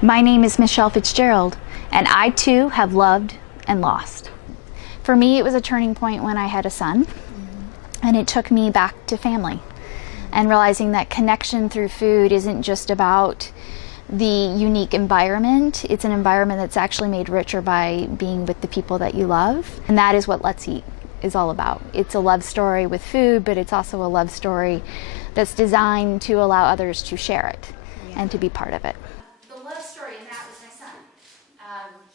My name is Michelle Fitzgerald, and I too have loved and lost. For me, it was a turning point when I had a son, and it took me back to family and realizing that connection through food isn't just about the unique environment. It's an environment that's actually made richer by being with the people that you love, and that is what Let's Eat is all about. It's a love story with food, but it's also a love story that's designed to allow others to share it and to be part of it. The love story in that was my son.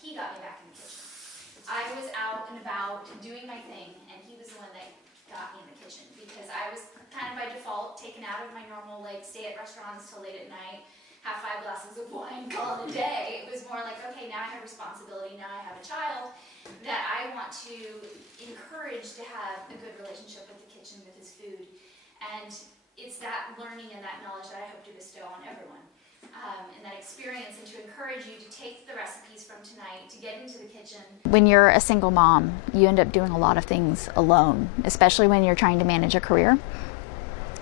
He got me back in the kitchen. I was out and about doing my thing, and he was the one that got me in the kitchen because I was kind of by default taken out of my normal stay at restaurants till late at night, have 5 glasses of wine, call it a day. It was more like, okay, now I have responsibility, now I have a child that I want to encourage to have a good relationship with the kitchen, with his food. And it's that learning and that knowledge that I hope to bestow on everyone. And that experience, and to encourage you to take the recipes from tonight, to get into the kitchen. When you're a single mom, you end up doing a lot of things alone, especially when you're trying to manage a career.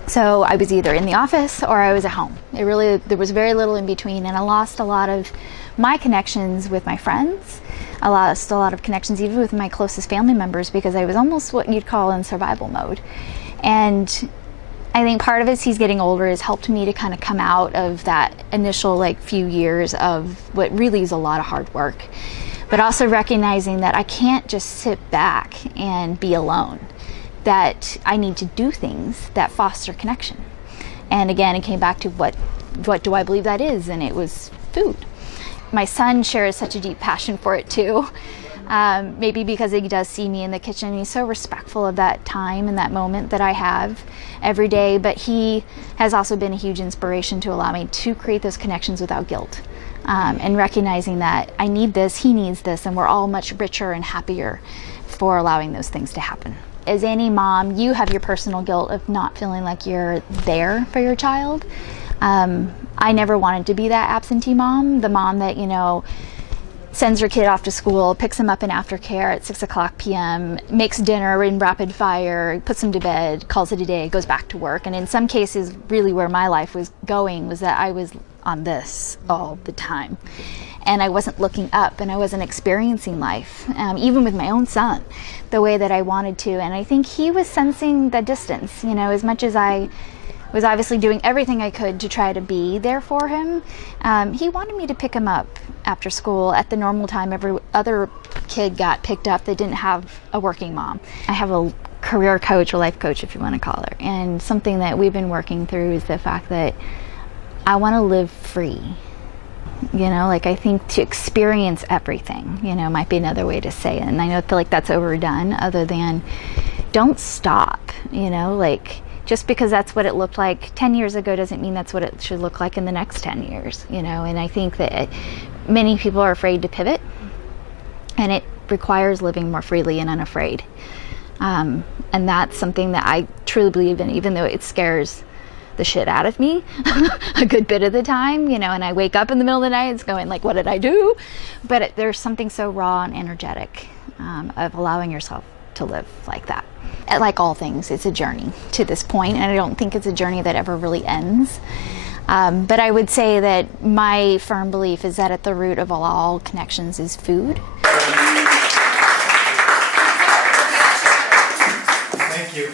So I was either in the office or I was at home. There was very little in between, and I lost a lot of my connections with my friends. I lost a lot of connections even with my closest family members because I was almost what you'd call in survival mode. And I think part of it, as he's getting older, has helped me to kind of come out of that initial few years of what really is a lot of hard work, but also recognizing that I can't just sit back and be alone, that I need to do things that foster connection. And again, it came back to what do I believe that is, and it was food. My son shares such a deep passion for it too. Maybe because he does see me in the kitchen. He's so respectful of that time and that moment that I have every day, but he has also been a huge inspiration to allow me to create those connections without guilt, and recognizing that I need this, he needs this, and we're all much richer and happier for allowing those things to happen. As any mom, you have your personal guilt of not feeling like you're there for your child. I never wanted to be that absentee mom, the mom that, sends her kid off to school, picks him up in aftercare at 6:00 p.m., makes dinner in rapid fire, puts him to bed, calls it a day, goes back to work. And in some cases, really where my life was going was that I was on this all the time. And I wasn't looking up, and I wasn't experiencing life, even with my own son, the way that I wanted to. And I think he was sensing the distance, as much as I was obviously doing everything I could to try to be there for him. He wanted me to pick him up after school at the normal time every other kid got picked up that didn't have a working mom. I have a career coach, or life coach if you want to call her, and something that we've been working through is the fact that I want to live free. I think to experience everything, might be another way to say it. And I feel like that's overdone, other than don't stop, just because that's what it looked like 10 years ago doesn't mean that's what it should look like in the next 10 years, and I think that many people are afraid to pivot, and it requires living more freely and unafraid. And that's something that I truly believe in, even though it scares the shit out of me a good bit of the time, and I wake up in the middle of the night, it's going what did I do? But there's something so raw and energetic of allowing yourself to live like that. Like all things, it's a journey to this point, and I don't think it's a journey that ever really ends. But I would say that my firm belief is that at the root of all connections is food. Thank you.